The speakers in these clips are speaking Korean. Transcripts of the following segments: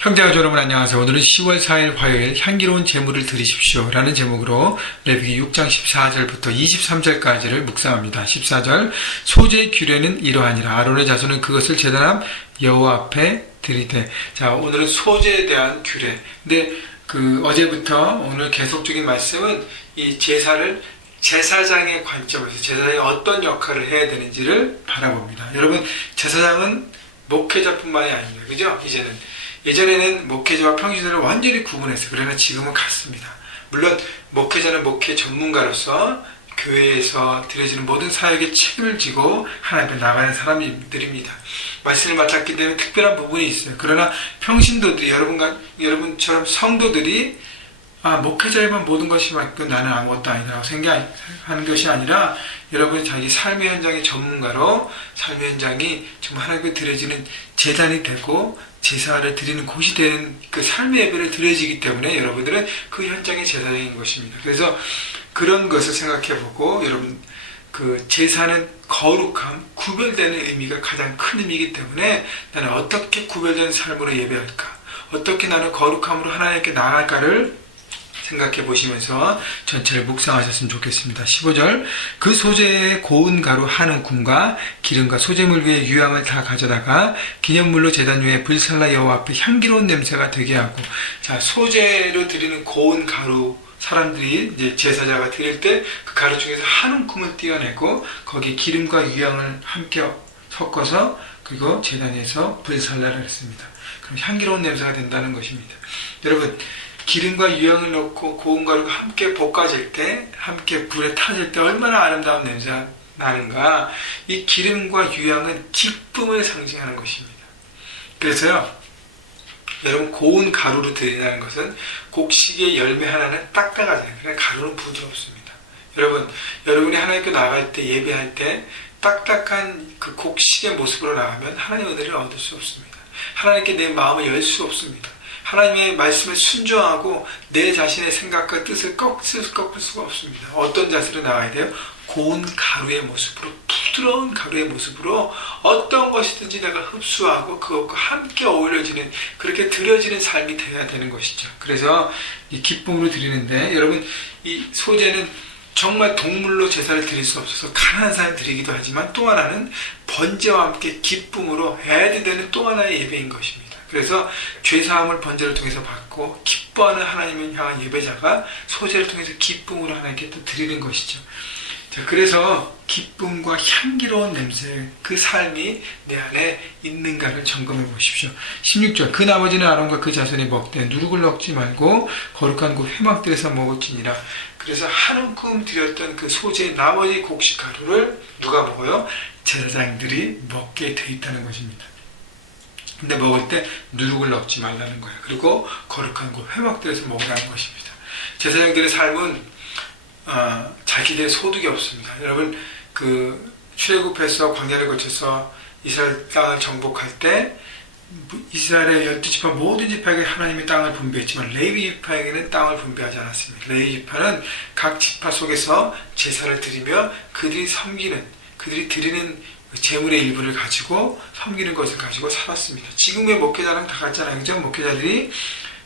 형제가 여러분 안녕하세요. 오늘은 10월 4일 화요일 향기로운 제물을 드리십시오 라는 제목으로 레위기 6장 14절부터 23절까지를 묵상합니다. 14절 소재의 규례는 이러하니라. 아론의 자손은 그것을 제단 앞 여호와 앞에 드리되. 자, 오늘은 소재에 대한 규례. 근데 어제부터 오늘 계속적인 말씀은 이 제사를 제사장의 관점에서 제사장이 어떤 역할을 해야 되는지를 바라봅니다. 여러분, 제사장은 목회자뿐만이 아닙니다. 그죠? 예전에는 목회자와 평신도를 완전히 구분했어요. 그러나 지금은 같습니다. 물론 목회자는 목회 전문가로서 교회에서 드려지는 모든 사역에 책임을 지고 하나님 앞에 나가는 사람들입니다. 말씀을 맡았기 때문에 특별한 부분이 있어요. 그러나 평신도들이 여러분처럼 성도들이 목회자에만 모든 것이 맞고 나는 아무것도 아니라고 생각하는 것이 아니라 여러분이 자기 삶의 현장의 전문가로 삶의 현장이 정말 하나님께 드려지는 제단이 되고 제사를 드리는 곳이 되는 그 삶의 예배를 드려지기 때문에 여러분들은 그 현장의 제사장인 것입니다. 그래서 그런 것을 생각해보고 여러분 제사는 거룩함, 구별되는 의미가 가장 큰 의미이기 때문에 나는 어떻게 구별된 삶으로 예배할까? 어떻게 나는 거룩함으로 하나님께 나아갈까를 생각해 보시면서 전체를 묵상하셨으면 좋겠습니다. 15절 그 소재의 고운 가루 한 움큼과 기름과 소재물 위에 유향을 다 가져다가 기념물로 제단 위에 불살라 여호와 앞에 향기로운 냄새가 되게 하고. 자, 소재로 드리는 고운 가루, 사람들이 이제 제사자가 드릴 때 그 가루 중에서 한 움큼을 띄어내고 거기에 기름과 유향을 함께 섞어서 그리고 제단에서 불살라를 했습니다. 그럼 향기로운 냄새가 된다는 것입니다. 여러분, 기름과 유향을 넣고 고운 가루가 함께 볶아질 때, 함께 불에 타질 때 얼마나 아름다운 냄새가 나는가. 이 기름과 유향은 기쁨을 상징하는 것입니다. 그래서요, 여러분, 고운 가루로 드린다는 것은 곡식의 열매 하나는 딱딱하잖아요. 그러니까 가루는 부드럽습니다. 여러분이 하나님께 나갈 때, 예배할 때 딱딱한 그 곡식의 모습으로 나가면 하나님의 은혜를 얻을 수 없습니다. 하나님께 내 마음을 열 수 없습니다. 하나님의 말씀에 순종하고 내 자신의 생각과 뜻을 꺾을 수가 없습니다. 어떤 자세로 나와야 돼요? 고운 가루의 모습으로, 부드러운 가루의 모습으로 어떤 것이든지 내가 흡수하고 그것과 함께 어울려지는, 그렇게 드려지는 삶이 되어야 되는 것이죠. 그래서 이 기쁨으로 드리는데, 여러분, 이 소재는 정말 동물로 제사를 드릴 수 없어서 가난한 사람이 드리기도 하지만 또 하나는 번제와 함께 기쁨으로 애드되는 또 하나의 예배인 것입니다. 그래서 죄사함을 번제를 통해서 받고 기뻐하는 하나님을 향한 예배자가 소재를 통해서 기쁨으로 하나님께 또 드리는 것이죠. 자, 그래서 기쁨과 향기로운 냄새, 그 삶이 내 안에 있는가를 점검해 보십시오. 16절 그 나머지는 아론과 그 자손이 먹되 누룩을 넣지 말고 거룩한 곳 회막들에서 먹을지니라. 그래서 한 움큼 드렸던 그 소재의 나머지 곡식 가루를 누가 먹어요? 제사장들이 먹게 돼 있다는 것입니다. 근데 먹을 때 누룩을 넣지 말라는 거예요. 그리고 거룩한 곳 회막들에서 먹으라는 것입니다. 제사장들의 삶은 자기들의 소득이 없습니다. 여러분, 출애굽해서 광야를 거쳐서 이스라엘 땅을 정복할 때 이스라엘의 12지파 모든 지파에게 하나님의 땅을 분배했지만 레위 지파에게는 땅을 분배하지 않았습니다. 레위 지파는 각 지파 속에서 제사를 드리며 그들이 드리는 재물의 일부를 가지고 섬기는 것을 가지고 살았습니다. 지금의 목회자랑 다 같잖아요. 그죠? 목회자들이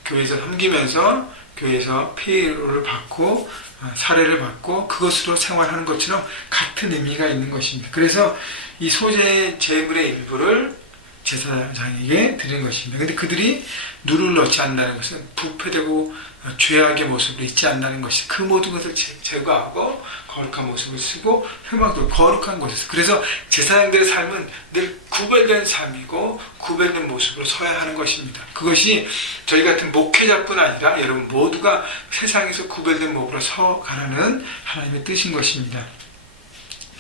교회에서 섬기면서 교회에서 페이로를 받고 사례를 받고 그것으로 생활하는 것처럼 같은 의미가 있는 것입니다. 그래서 이 소재 재물의 일부를 제사장에게 드리는 것입니다. 근데 그들이 누룩을 넣지 않는다는 것은 부패되고 죄악의 모습을 잊지 않는다는 것이, 그 모든 것을 제거하고 거룩한 모습을 쓰고 회막도 거룩한 곳에서. 그래서 제사장들의 삶은 늘 구별된 삶이고 구별된 모습으로 서야 하는 것입니다. 그것이 저희 같은 목회자뿐 아니라 여러분 모두가 세상에서 구별된 몸으로 서가라는 하나님의 뜻인 것입니다.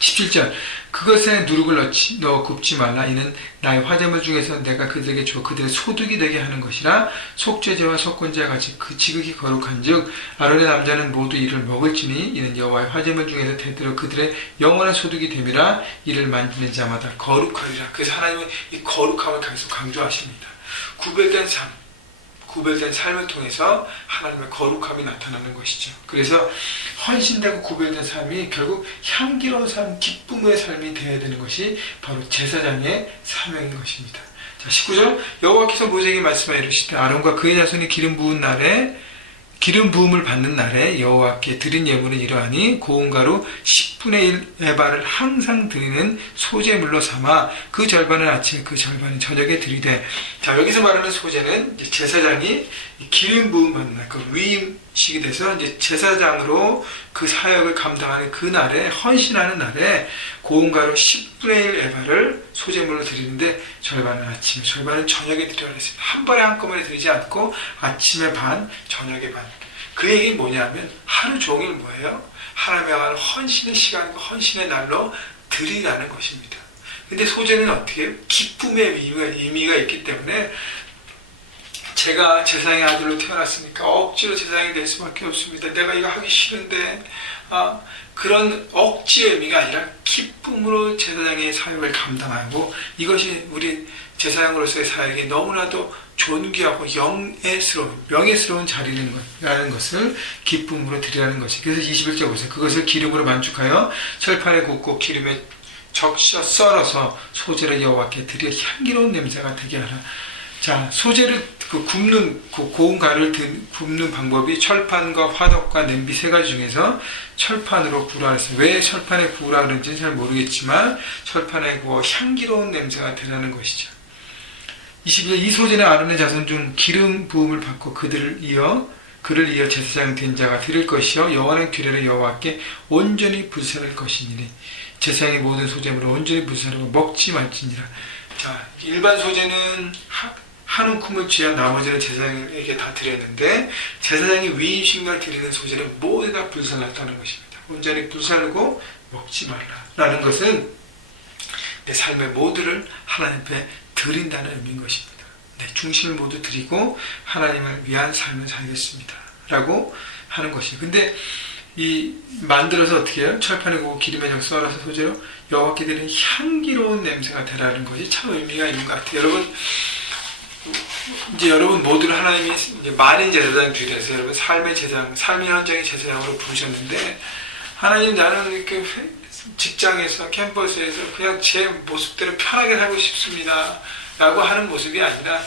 17절 그것에 누룩을 넣어 굽지 말라. 이는 나의 화제물 중에서 내가 그들에게 줘 그들의 소득이 되게 하는 것이라. 속죄제와 속건제와 같이 그 지극히 거룩한 즉 아론의 남자는 모두 이를 먹을지니 이는 여호와의 화제물 중에서 대대로 그들의 영원한 소득이 됨이라. 이를 만지는 자마다 거룩하리라. 그래서 하나님은 이 거룩함을 계속 강조하십니다. 구별된 삶을 통해서 하나님의 거룩함이 나타나는 것이죠. 그래서 헌신되고 구별된 삶이 결국 향기로운 삶, 기쁨의 삶이 되어야 되는 것이 바로 제사장의 사명인 것입니다. 자, 19절 여호와께서 모세에게 말씀하여 이르시되 아론과 그의 자손이 기름 부음을 받는 날에 여호와께 드린 예물은 이러하니 고운 가루 10분의 1 에바를 항상 드리는 소제물로 삼아 그 절반은 아침에 그 절반은 저녁에 드리되. 자, 여기서 말하는 소제는 이제 제사장이 기름 부음 받는 날, 그 위임식이 돼서 이제 제사장으로 그 사역을 감당하는 그 날에, 헌신하는 날에 고운 가루 10분의 1 에바를 소제물로 드리는데 절반은 아침에 절반은 저녁에 드리라 했습니다. 한 번에 한꺼번에 드리지 않고 아침에 반, 저녁에 반. 그 얘기는 뭐냐면 하루 종일 뭐예요? 하나님에 관한 헌신의 시간과 헌신의 날로 드리라는 것입니다. 근데 소제는 어떻게 해요? 기쁨의 의미가 있기 때문에 제가 제사장의 아들로 태어났으니까 억지로 제사장이 될 수밖에 없습니다. 내가 이거 하기 싫은데 그런 억지의 의미가 아니라 기쁨으로 제사장의 사역을 감당하고, 이것이 우리 제사장으로서의 사역이 너무나도 존귀하고 명예스러운 자리라는 것을 기쁨으로 드리라는 것이. 그래서 21절 보세요. 그것을 기름으로 만축하여 철판에 굽고 기름에 적셔 썰어서 소제를 여호와께 드려 향기로운 냄새가 되게 하라. 자, 소제를 굽는 고운 가루를 굽는 방법이 철판과 화덕과 냄비 세 가지 중에서 철판으로 구우라 했어요. 왜 철판에 구우라 그런지는 잘 모르겠지만 철판에 구워 향기로운 냄새가 되라는 것이죠. 22절 이 소제는 아론의 자손 중 기름 부음을 받고 그를 이어 제사장 된 자가 드릴 것이요 여호와는 규례를 여호와께 온전히 불사를 것이니니 제사장의 모든 소제물을 온전히 불사르고 먹지 말지니라. 자, 일반 소제는 한 움큼을 취한 나머지는 제사장에게 다 드렸는데 제사장이 위임식날 드리는 소제는 모두 다 불살랐다는 것입니다. 온전히 불사르고 먹지 말라라는 것은 내 삶의 모두를 하나님 앞에 드린다는 의미인 것입니다. 내 중심을 모두 드리고 하나님을 위한 삶을 살겠습니다 라고 하는 것이에요. 근데 이 만들어서 어떻게 해요? 철판에 구고 기름에 적 썰어서 소재로 여호와께 드리는 향기로운 냄새가 되라는 것이 참 의미가 있는 것 같아요. 여러분 모두를 하나님이 이제 만인 제사장 주일에서 여러분 삶의 현장의 제사장으로 부르셨는데, 하나님 나는 이렇게 직장에서 캠퍼스에서 그냥 제 모습대로 편하게 살고 싶습니다 라고 하는 모습이 아니라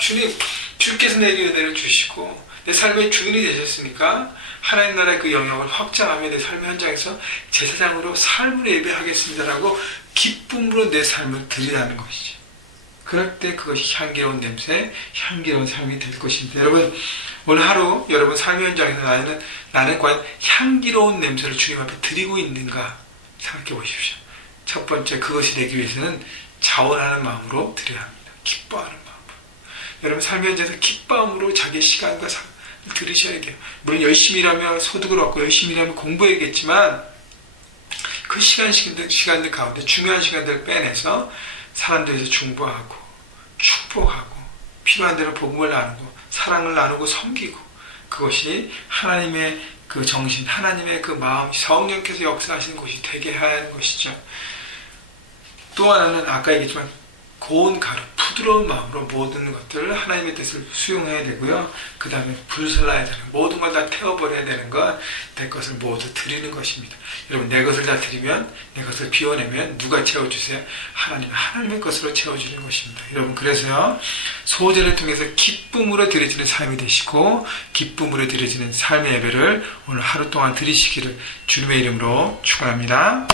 주께서 내게 은혜를 주시고 내 삶의 주인이 되셨으니까 하나님 나라의 그 영역을 확장하며 내 삶의 현장에서 제사장으로 삶을 예배하겠습니다라고 기쁨으로 내 삶을 드리라는 것이죠. 그럴 때 그것이 향기로운 냄새, 향기로운 삶이 될 것입니다. 여러분 오늘 하루 여러분 삶의 현장에서 나는 과연 향기로운 냄새를 주님 앞에 드리고 있는가 생각해 보십시오. 첫 번째, 그것이 되기 위해서는 자원하는 마음으로 드려야 합니다. 기뻐하는 마음으로. 여러분 삶의 현장에서 기뻐함으로 자기의 시간과 삶을 들으셔야 돼요. 물론 열심히 일하며 소득을 얻고 열심히 일하며 공부해야겠지만 그 시간들 가운데 중요한 시간들을 빼내서 사람들에서 중보하고 축복하고 필요한 대로 복음을 나누고 사랑을 나누고 섬기고, 그것이 하나님의 그 정신, 하나님의 그 마음, 성령께서 역사하시는 곳이 되게 해야 하는 것이죠. 또 하나는 아까 얘기했지만 고운 가루, 부드러운 마음으로 모든 것들을 하나님의 뜻을 수용해야 되고요. 그 다음에 불살라야 되는, 모든 걸 다 태워버려야 되는 건 내 것을 모두 드리는 것입니다. 여러분 내 것을 다 드리면, 내 것을 비워내면 누가 채워주세요? 하나님의 것으로 채워주는 것입니다. 여러분 그래서요, 소제를 통해서 기쁨으로 드려지는 삶이 되시고 기쁨으로 드려지는 삶의 예배를 오늘 하루 동안 드리시기를 주님의 이름으로 축원합니다.